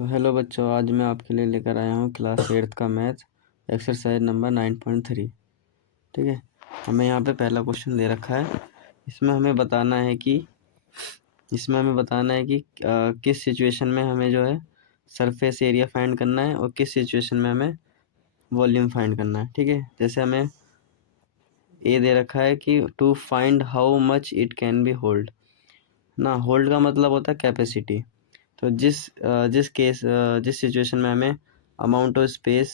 तो हेलो बच्चों, आज मैं आपके लिए लेकर आया हूँ क्लास 8th का मैथ एक्सरसाइज नंबर 9.3। ठीक है, हमें यहाँ पे पहला क्वेश्चन दे रखा है। इसमें हमें बताना है कि किस सिचुएशन में हमें जो है सरफेस एरिया फाइंड करना है और किस सिचुएशन में हमें वॉल्यूम फाइंड करना है। ठीक है, जैसे हमें ए दे रखा है कि to find how much it can be hold ना। होल्ड का मतलब होता है कैपेसिटी। तो जिस सिचुएशन में हमें अमाउंट ऑफ स्पेस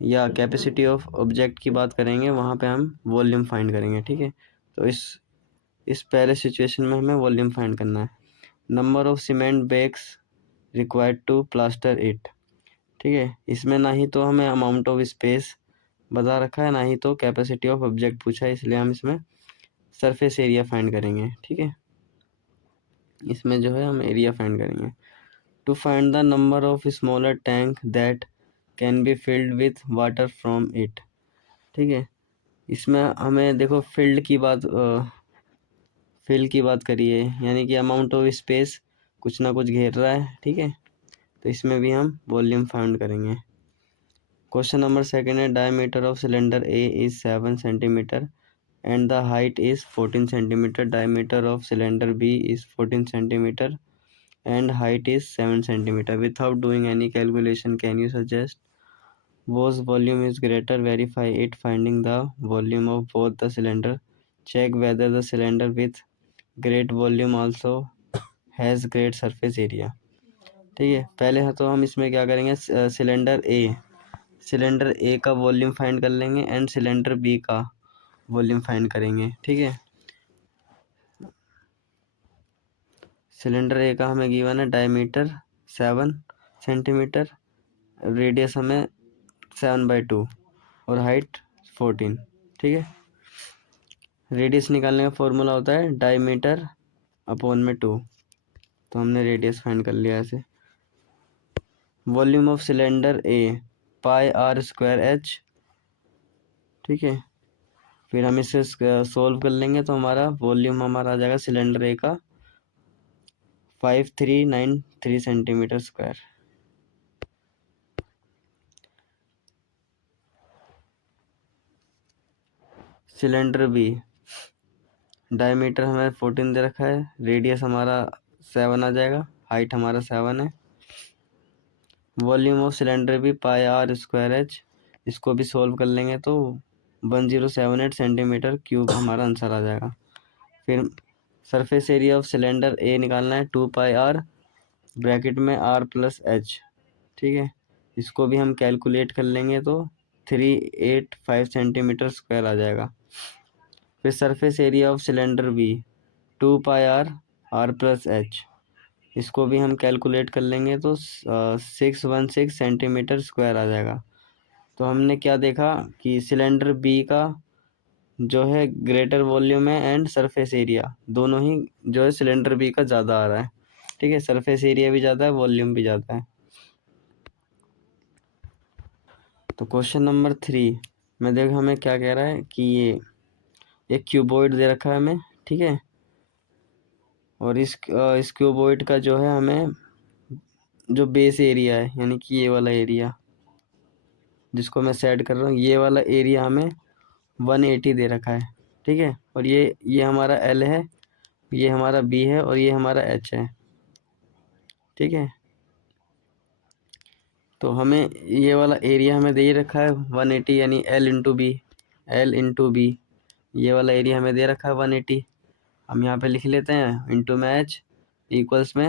या कैपेसिटी ऑफ ऑब्जेक्ट की बात करेंगे, वहाँ पे हम वॉल्यूम फाइंड करेंगे। ठीक है, तो इस पहले सिचुएशन में हमें वॉल्यूम फाइंड करना है। Number of cement bags required to plaster it. ठीक है, इसमें ना ही तो हमें अमाउंट ऑफ स्पेस बता रखा है, ना ही तो कैपेसिटी ऑफ ऑब्जेक्ट पूछा है, इसलिए हम इसमें सरफेस एरिया फाइंड करेंगे। ठीक है, इसमें जो है हम एरिया फाइंड करेंगे। To find the number of smaller tank that can be filled with water from it. ठीक है, इसमें हमें देखो फिल की बात करिए, यानी कि अमाउंट ऑफ स्पेस कुछ ना कुछ घेर रहा है। ठीक है, तो इसमें भी हम वॉल्यूम फाइंड करेंगे। क्वेश्चन नंबर सेकंड है, diameter of cylinder A is 7 centimetre and the height is 14 centimetre. Diameter of cylinder B is 14 centimetre and height is 7 centimeter. Without doing any calculation, can you suggest whose volume is greater? Verify it, finding the volume of both the cylinder. Check whether the cylinder with great volume also has great surface area. ठीक है, पहले तो हम इसमें क्या करेंगे, cylinder A का volume find कर लेंगे एंड सिलेंडर बी का वॉल्यूम फाइंड करेंगे। ठीक है, सिलेंडर ए का हमें गिवन है डायमीटर 7 सेंटीमीटर, रेडियस हमें 7/2 और हाइट 14। ठीक है, रेडियस निकालने का फॉर्मूला होता है डायमीटर अपॉन में 2। तो हमने रेडियस फाइंड कर लिया ऐसे। Volume of cylinder A pi r square h. ठीक है, फिर हम इसे सोल्व कर लेंगे तो हमारा वॉल्यूम आ जाएगा सिलेंडर ए का 5393 centimetre square. Cylinder B, diameter हमें 14 दे रखा है, रेडियस हमारा 7 आ जाएगा, हाइट हमारा 7 है। वॉल्यूम ऑफ सिलेंडर भी पाई आर स्क्वायर एच, इसको भी सोल्व कर लेंगे तो 1078 सेंटीमीटर क्यूब हमारा आंसर आ जाएगा। फिर सरफेस एरिया ऑफ सिलेंडर ए निकालना है 2 पाई आर ब्रैकेट में आर प्लस एच। ठीक है, इसको भी हम कैलकुलेट कर लेंगे तो 385 सेंटीमीटर स्क्वायर आ जाएगा। फिर surface area of cylinder B 2 pi r plus h, इसको भी हम कैलकुलेट कर लेंगे तो 616 सेंटीमीटर स्क्वायर आ जाएगा। तो हमने क्या देखा कि सिलेंडर बी का जो है ग्रेटर वॉल्यूम है एंड सरफेस एरिया दोनों ही जो है सिलेंडर बी का ज़्यादा आ रहा है। ठीक है, सरफेस एरिया भी ज़्यादा है, वॉल्यूम भी ज़्यादा है। तो क्वेश्चन नंबर 3 में देखो हमें क्या कह रहा है कि ये एक क्यूबॉइड दे रखा है हमें। ठीक है, और इस क्यूबॉइड का जो है हमें जो बेस एरिया है, यानी कि ये वाला एरिया जिसको मैं सेट कर रहा हूँ, ये वाला एरिया हमें 180 दे रखा है। ठीक है, और ये हमारा एल है, ये हमारा बी है और ये हमारा एच है। ठीक है, तो हमें ये वाला एरिया हमें दे ही रखा है 180, यानी एल इंटू बी। ये वाला एरिया हमें दे रखा है 180। हम यहाँ पे लिख लेते हैं इंटू में एच इक्वल्स में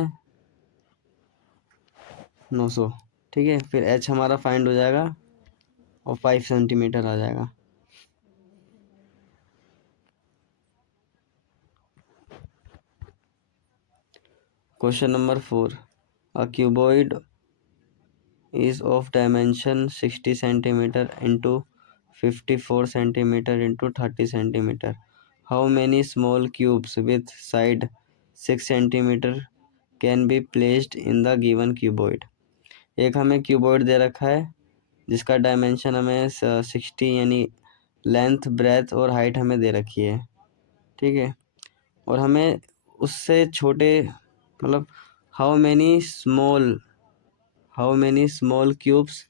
900। ठीक है, फिर एच हमारा फाइंड हो जाएगा और 5 सेंटीमीटर आ जाएगा। Question number 4, a cuboid is of dimension 60 centimeter into 54 centimeter into 30 centimeter. How many small cubes with side 6 centimeter can be placed in the given cuboid? एक हमें क्यूबॉइड दे रखा है जिसका डायमेंशन हमें 60 यानी लेंथ ब्रेथ और height हमें दे रखी है। ठीक है, और हमें उससे छोटे मतलब how many small how many small cubes,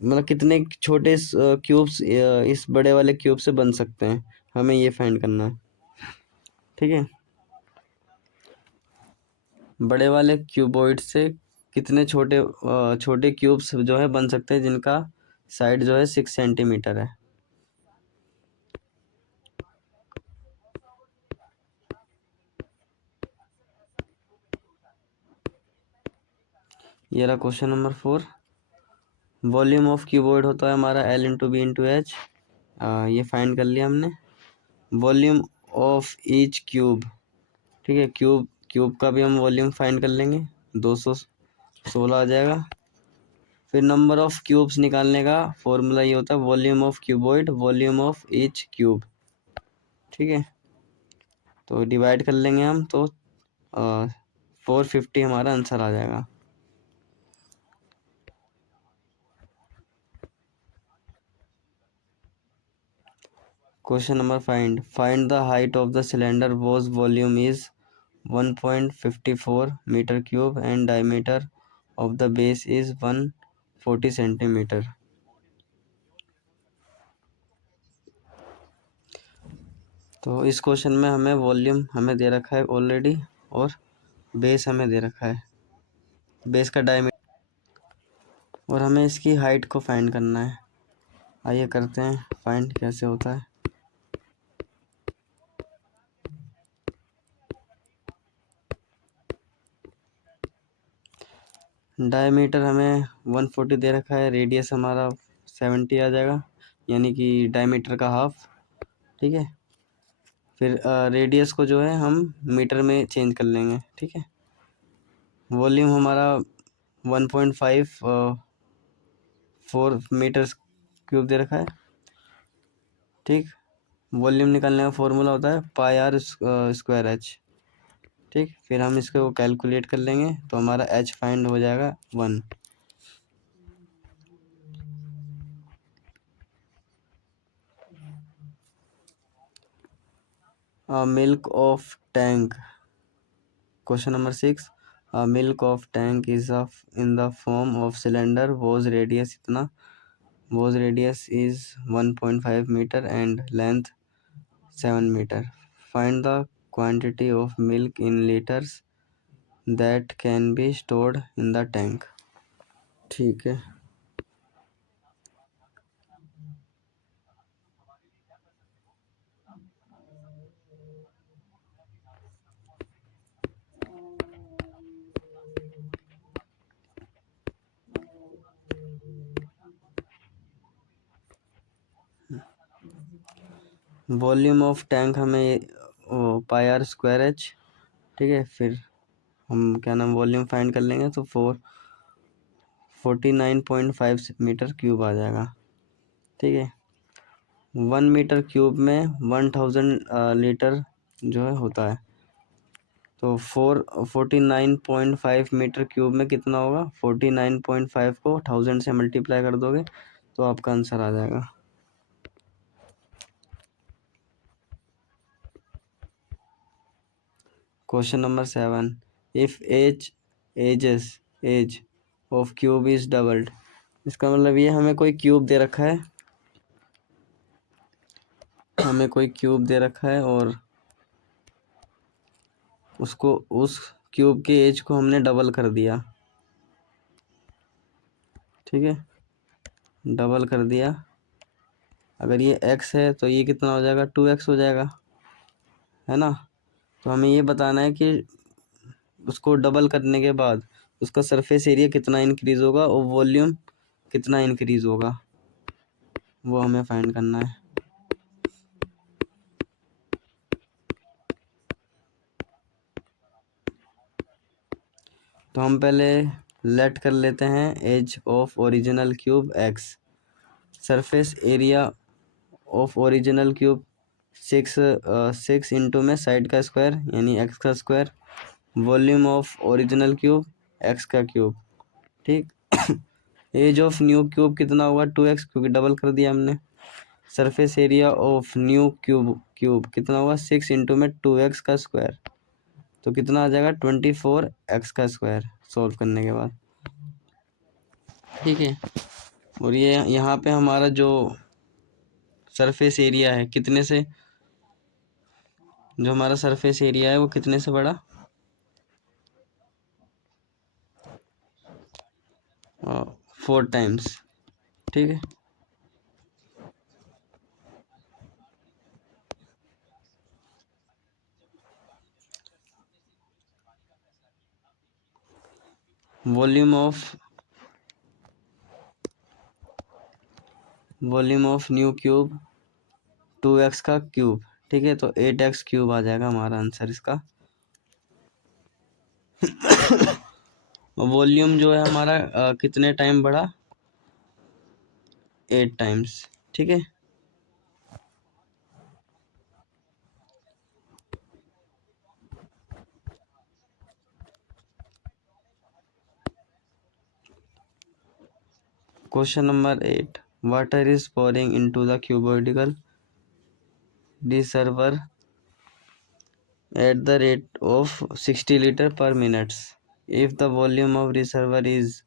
मतलब कितने छोटे क्यूब्स इस बड़े वाले क्यूब से बन सकते हैं, हमें ये फाइंड करना है। ठीक है, बड़े वाले क्यूबॉइड से कितने छोटे छोटे क्यूब्स जो है बन सकते हैं जिनका साइड जो है 6 सेंटीमीटर है। ये रहा question number 4। Volume of cuboid होता है हमारा L into B into H, ये फाइंड कर लिया हमने। वॉल्यूम ऑफ ईच क्यूब, ठीक है, क्यूब का भी हम वॉल्यूम फाइंड कर लेंगे, 216 आ जाएगा। फिर नंबर ऑफ क्यूब्स निकालने का फॉर्मूला ये होता है volume of cuboid volume of each cube. ठीक है, तो डिवाइड कर लेंगे हम, तो 450 हमारा आंसर आ जाएगा। Question number find the height of the cylinder was volume is 1.54 metre cube and diameter of the base is 140 centimetre. तो इस क्वेश्चन में हमें वॉल्यूम हमें दे रखा है ऑलरेडी, और बेस हमें दे रखा है, बेस का डायमीटर, और हमें इसकी हाइट को फाइंड करना है। आइए करते हैं फाइंड कैसे होता है। डायमीटर हमें 140 दे रखा है, रेडियस हमारा 70 आ जाएगा, यानी कि डायमीटर का हाफ। ठीक है, फिर रेडियस को जो है हम मीटर में चेंज कर लेंगे। ठीक है, वॉल्यूम हमारा 1.54 मीटर क्यूब दे रखा है। ठीक, वॉल्यूम निकालने का फॉर्मूला होता है पाई आर स्क्वायर एच। ठीक, फिर हम इसको कैलकुलेट कर लेंगे, तो हमारा एच फाइंड हो जाएगा 1। Milk of tank, question number 6। Milk of tank is in the form of cylinder whose radius इतना, whose radius is 1.5 metre and length 7 metre. Find the quantity of milk in litres that can be stored in the tank. ठीक है, volume of tank हमें पाई r square h. ठीक है, फिर हम क्या नाम वॉल्यूम फाइंड कर लेंगे, तो 49.5 मीटर क्यूब आ जाएगा। ठीक है, 1 मीटर क्यूब में 1000 लीटर जो है होता है, तो 49.5 मीटर क्यूब में कितना होगा, 49.5 को 1000 से मल्टीप्लाई कर दोगे तो आपका आंसर आ जाएगा। Question number 7। If edge of cube is doubled, इसका मतलब ये हमें कोई क्यूब दे रखा है, हमें कोई क्यूब दे रखा है और उसको उस क्यूब के एज को हमने डबल कर दिया। ठीक है, डबल कर दिया, अगर ये x है तो ये कितना हो जाएगा, 2x हो जाएगा, है ना। तो हमें ये बताना है कि उसको डबल करने के बाद उसका सरफेस एरिया कितना इंक्रीज होगा और वॉल्यूम कितना इंक्रीज होगा, वो हमें फाइंड करना है। तो हम पहले लेट कर लेते हैं edge of original cube x, surface area of original cube 6 into में साइड का स्क्वायर यानी x का square, volume of original cube x का क्यूब। ठीक, एज ऑफ न्यू क्यूब कितना होगा, 2x, क्योंकि डबल कर दिया हमने। Surface area of new cube कितना होगा, 6 इंटू में 2x का स्क्वायर, तो कितना आ जाएगा 24x का स्क्वायर सॉल्व करने के बाद। ठीक है। और ये यहाँ पे हमारा जो सरफेस एरिया है कितने से, जो हमारा सरफेस एरिया है वो कितने से बड़ा, 4 टाइम्स। ठीक है। Volume of new cube 2x का क्यूब। ठीक है, तो 8x क्यूब आ जाएगा हमारा आंसर इसका। वॉल्यूम जो है हमारा कितने टाइम बढ़ा, 8 टाइम्स। ठीक है। Question number 8, water is pouring into the cuboidal reservoir at the rate of 60 liter per minute. If the volume of reservoir is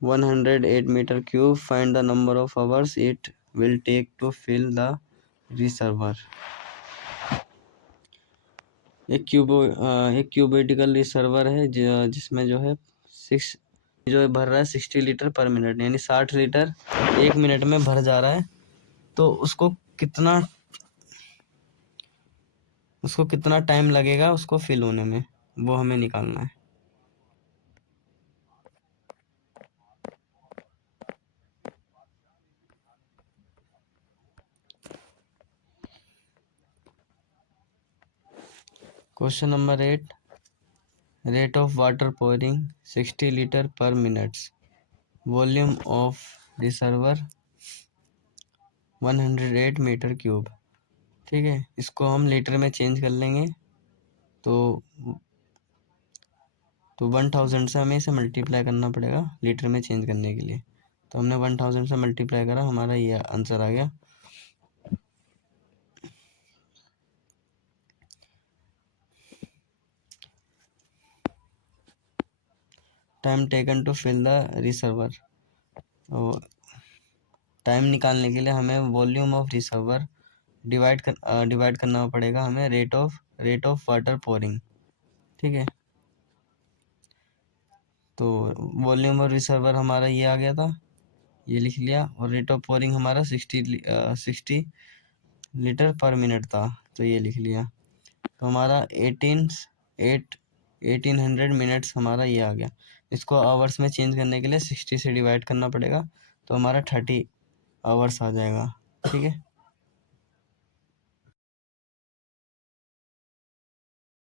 108 meter cube, find the number of hours it will take to fill the reservoir. एक क्यूबिडिकल रिसर्वर है जिसमें जो है जो है भर रहा है 60 लीटर पर मिनट, यानी 60 लीटर 1 मिनट में भर जा रहा है। तो उसको कितना टाइम लगेगा उसको फिल होने में, वो हमें निकालना है। Question number 8, rate of water pouring 60 litre per minute, volume of reservoir 108 metre cube. ठीक है, इसको हम लीटर में चेंज कर लेंगे। तो 1000 से हमें इसे मल्टीप्लाई करना पड़ेगा लीटर में चेंज करने के लिए। तो हमने 1000 से मल्टीप्लाई करा, हमारा ये आंसर आ गया। Time taken to fill the reservoir, और टाइम निकालने के लिए हमें वॉल्यूम ऑफ रिसर्वर डिवाइड करना पड़ेगा हमें रेट ऑफ वाटर पोरिंग। ठीक है, तो वॉल्यूम ऑफ रिसर्वर हमारा ये आ गया था, ये लिख लिया, और रेट ऑफ पोरिंग हमारा 60 लीटर पर मिनट था, तो ये लिख लिया। तो हमारा 1800 मिनट्स हमारा ये आ गया। इसको आवर्स में चेंज करने के लिए 60 से डिवाइड करना पड़ेगा, तो हमारा 30 आवर्स आ जाएगा। ठीक है।